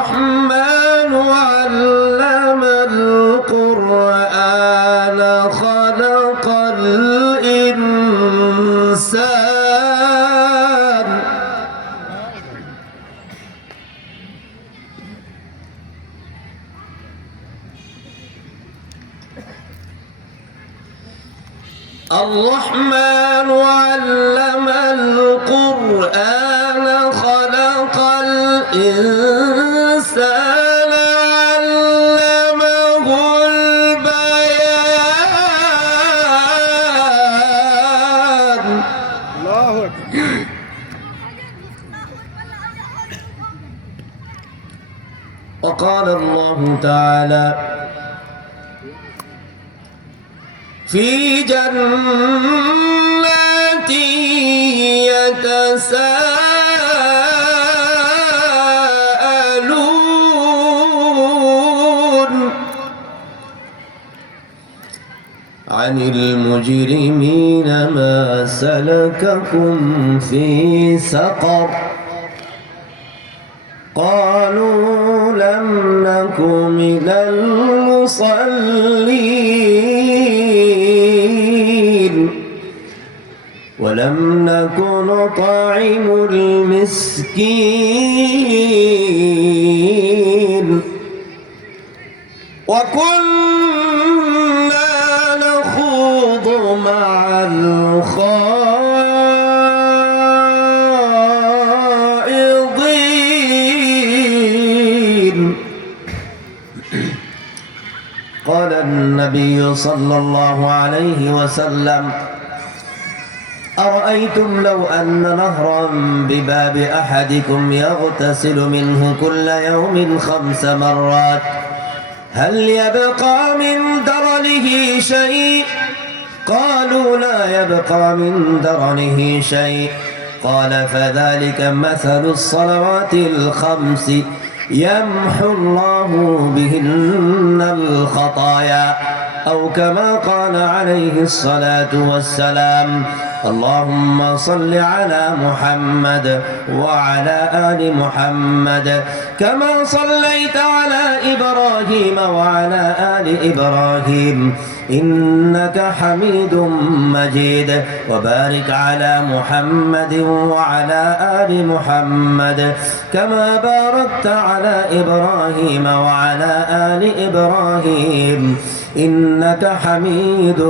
الرحمن علم القرآن خلق الإنسان الرحمن علم القرآن خلق الإنسان علمه البيان الله أكبر. وقال الله تعالى في جنات يتساءلون عن المجرمين ما سلككم في سقر قالوا لم نك من المصلين ولم نك نطعم المسكين وكنا نخوض مع الخائضين. قال النبي صلى الله عليه وسلم أرأيتم لو أن نهرا بباب أحدكم يغتسل منه كل يوم 5 مرات هل يبقى من درنه شيء؟ قالوا لا يبقى من درنه شيء. قال فذلك مثل الصلوات ال5 يمحو الله بهن الخطايا أو كما قال عليه الصلاة والسلام. اللهم صل على محمد وعلى آل محمد كما صليت على إبراهيم وعلى آل إبراهيم إنك حميد مجيد وبارك على محمد وعلى آل محمد كما باركت على إبراهيم وعلى آل إبراهيم إنك حميد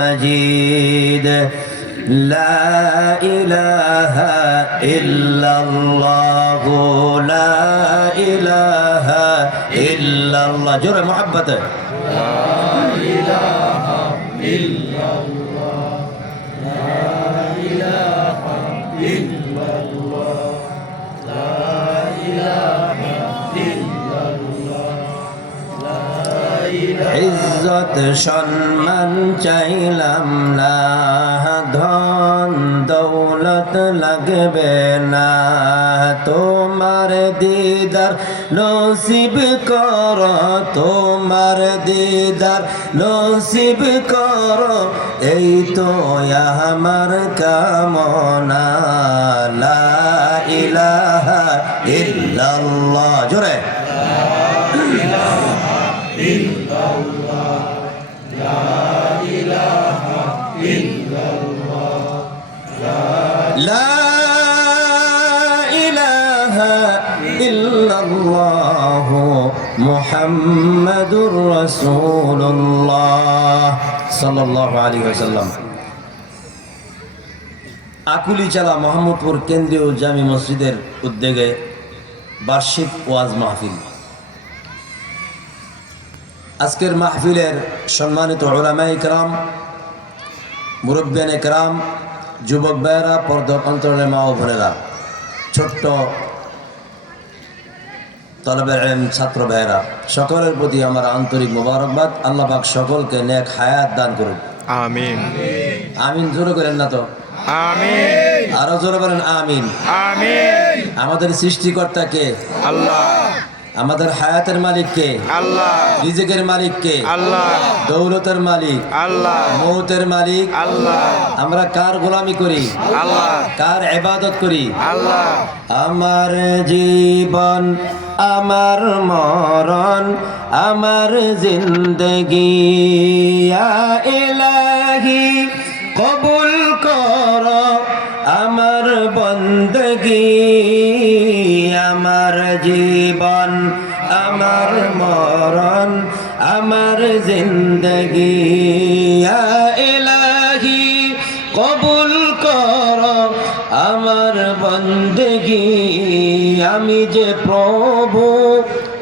مجيد. لا إله إلا الله لا إله إلا الله جرى محبته لا إله إلا الله لا إله إلا الله لا إله إلا الله لا إله عزت সম্মান চাইলাম না ধন দৌলত লাগবে না তোমার দিদার নসিব কর তোমার দিদার নসিব কর এই তো আমার কামনা লা ইলাহা ইল্লাল্লাহ জোরে লা ইলাহা ইল্লাল্লাহ লা ইলাহা ইল্লাল্লাহ لا إله إلا الله محمد رسول الله صلى الله عليه وسلم আকুলিচালা মোহাম্মদপুর কেন্দ্রীয় জামি মসজিদের উদ্যোগে বার্ষিক ওয়াজ মাহফিল। আজকের মাহফিলের সম্মানিত উলামায়ে কেরাম, মুরব্বিয়ানে কেরাম, যুবক ভাইয়েরা, পর্দার অন্তরালের মা ও বোনেরা, ছোট্ট তলবের ইলম ছাত্র ভাইয়েরা, সকলের প্রতি আমার আন্তরিক মোবারকবাদ। আল্লাহ পাক সকলকে নেক হায়াত দান করুন, আমিন। আমিন জোরে করেন না তো? আমিন। আরো জোরে বলেন আমিন। আমিন। আমাদের সৃষ্টিকর্তা কে? আল্লাহ। আমাদের হায়াতের মালিক কে? আল্লাহ। রিজিকের মালিক কে? আল্লাহ। দৌলতের মালিক আল্লাহ। মৌতের মালিক আল্লাহ। আমরা কার গোলামি করি? আল্লাহ। কার ইবাদত করি? আল্লাহ। আমার জীবন আমার মরণ আমার জিন্দগি ইয়া ইলাহি কবুল কর আমার বন্দগি আমার জীবন আমার মরণ আমার জিন্দগি ইয়া ইলাহি কবুল কর আমার বন্দগি আমি যে প্রভু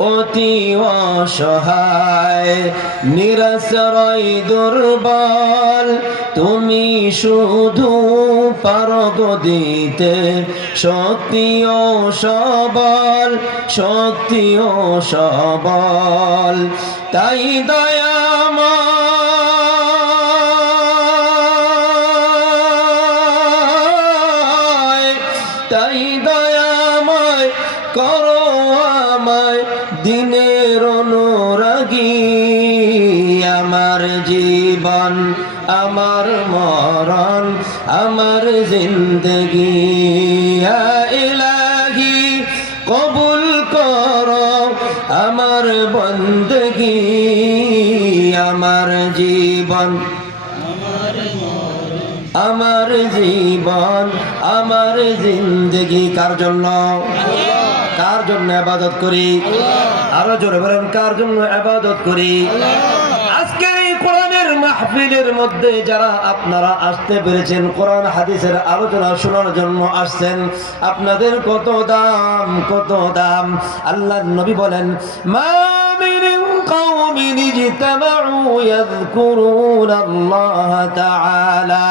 অতি অসহায় নিরাশ্রয় দুর্বল তুমি শুধু পারো গো দিতে শক্তি ও সবল শক্তি ও সবল তাই তাই দয়াময় করো আমায় দিনের অনুরাগী আমার জীবন আমার মরণ আমার জিন্দগি ইয়া ইলাহি কবুল করো আমার বন্দগি আমার জীবন আমার জীবন আমার জিন্দগি কার জন্য ইবাদত করি আরো জোরে বলেন কার জন্য ইবাদত করি আজকে এই কোরআনের মাহফিলের মধ্যে যারা আপনারা আসতে পেরেছেন কোরআন হাদিসের আলোচনা শোনার জন্য আসছেন আপনাদের কত দাম আল্লাহর নবী বলেন মা মিন কওমিন ইজতামাউ ইয়াযকুরুনা আল্লাহ তাআলা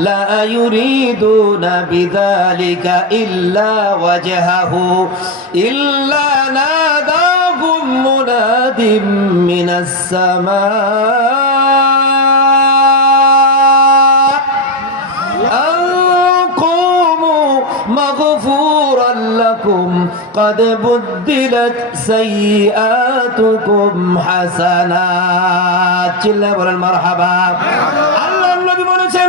লা ইউরিদুনা বিযালিকা ইল্লা ওয়াজহাহু ইল্লা নাদাহুম মুনাদিম মিনাস সামা مغفورا لكم قد بدلت سيئاتكم حسنات চিল্লা বলেন মারহাবা আল্লাহর নবী বলেছেন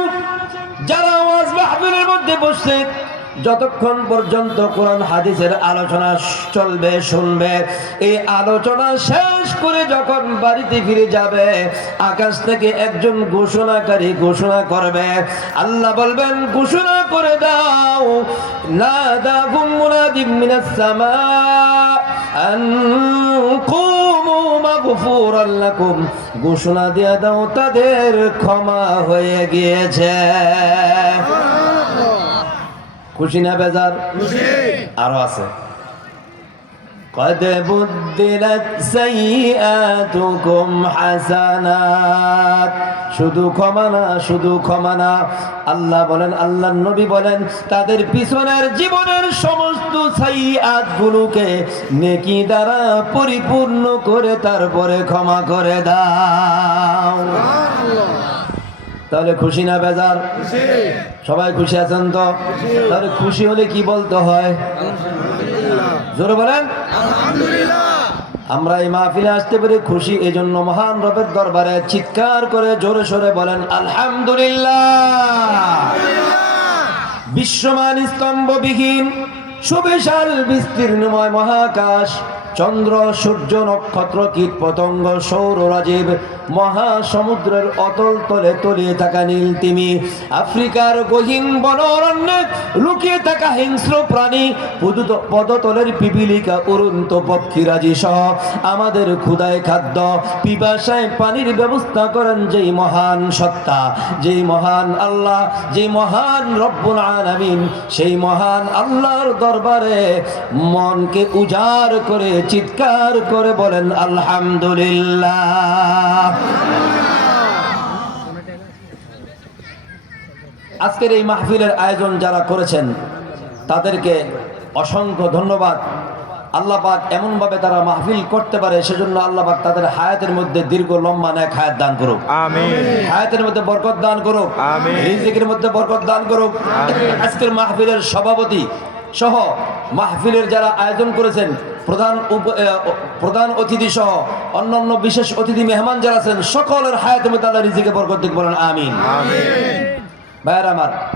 যারা ওয়াজ মাহফিলের মধ্যে বসে যতক্ষণ পর্যন্ত কোরআন হাদিসের আলোচনা চলবে শুনবে এই আলোচনা শেষ করে যখন বাড়িতে ফিরে যাবে আকাশ থেকে একজন ঘোষণাকারী ঘোষণা করবে আল্লাহ বলবেন ঘোষণা করে দাও নাদাহুম মুনাদিম মিনাস সামা আন কুমু মাগফুরান লাকুম ঘোষণা দিয়ে দাও তাদের ক্ষমা হয়ে গিয়েছে খুশি না বেজার আরো আছে قد بدلت سيئاتكم حسنات শুধু ক্ষমা না আল্লাহ বলেন আল্লাহর নবী বলেন তাদের পিছনের জীবনের সমস্ত সাইয়্যাত গুলোকে নেকি দ্বারা পরিপূর্ণ করে তারপরে ক্ষমা করে দাও তাহলে খুশি না বেজার সবাই খুশি আছেন তো তাহলে খুশি হলে কি বলতে হয় জোরে বলেন আলহামদুলিল্লাহ আমরা এই মাহফিলে আসতে পেরে খুশি এজন্য মহান রবের দরবারে চিৎকার করে জোরে সোরে বলেন আলহামদুলিল্লাহ বিশ্বমান স্তম্ভবিহীন সুবিশাল বিস্তীর্ণময় মহাকাশ চন্দ্র সূর্য নক্ষত্র কীট পতঙ্গ সৌর রাজীব মহাসমুদ্রের অতল তলে তলিয়ে থাকা নীল তিমি আফ্রিকার গহীন বন অরণ্যে লুকিয়ে থাকা হিংস্র প্রাণী পদতলের পিপিলিকা উড়ন্ত পক্ষীরাজি সহ আমাদের ক্ষুধায় খাদ্য পিপাসায় পানির ব্যবস্থা করেন যেই মহান সত্তা যেই মহান আল্লাহ যেই মহান রব্বুল আলামিন সেই মহান আল্লাহর দরবারে মনকে উজাড় করে চিৎকার করে বলেন আলহামদুলিল্লাহ আজকের এই মাহফিলের আয়োজন যারা করেছেন তাদেরকে অসংখ্য ধন্যবাদ আল্লাহ পাক এমন ভাবে তারা মাহফিল করতে পারে সেজন্য আল্লাহ পাক তাদের হায়াতের মধ্যে দীর্ঘ লম্বা নেক হায়াত দান করুক আমিন হায়াতের মধ্যে বরকত দান করুক আমিন রিজিকের মধ্যে বরকত দান করুক আমিন আজকের মাহফিলের সভাপতি সহ মাহফিলের যারা আয়োজন করেছেন প্রধান অতিথি সহ অন্যান্য বিশেষ অতিথি মেহমান যারা আছেন সকলের হায়াতের মধ্যে আল্লাহ রিজিকে বরকত দিক বলেন আমিন আমিন ভাইরা আমার